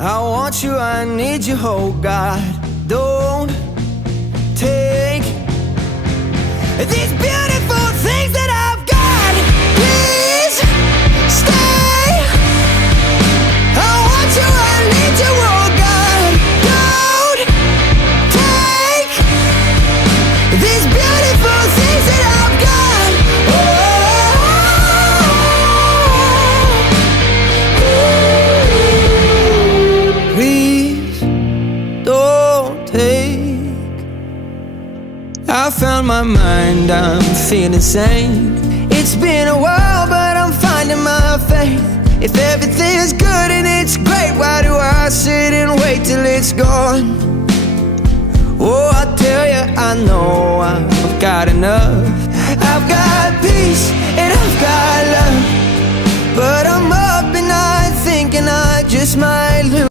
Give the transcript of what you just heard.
I want you, I need you, oh God. Don't take these beautiful things that I've got. Please stay. I want you, I need you, oh God. Don't take these beautiful things that I've got. Please don't take. I found my mind, I'm feeling sane. It's been a while, but I'm finding my faith. If everything's good and it's great, why do I sit and wait till it's gone? Oh, I tell you, I know I've got enough. I've got peace and I've got love, but I'm up and I'm thinking I just might lose.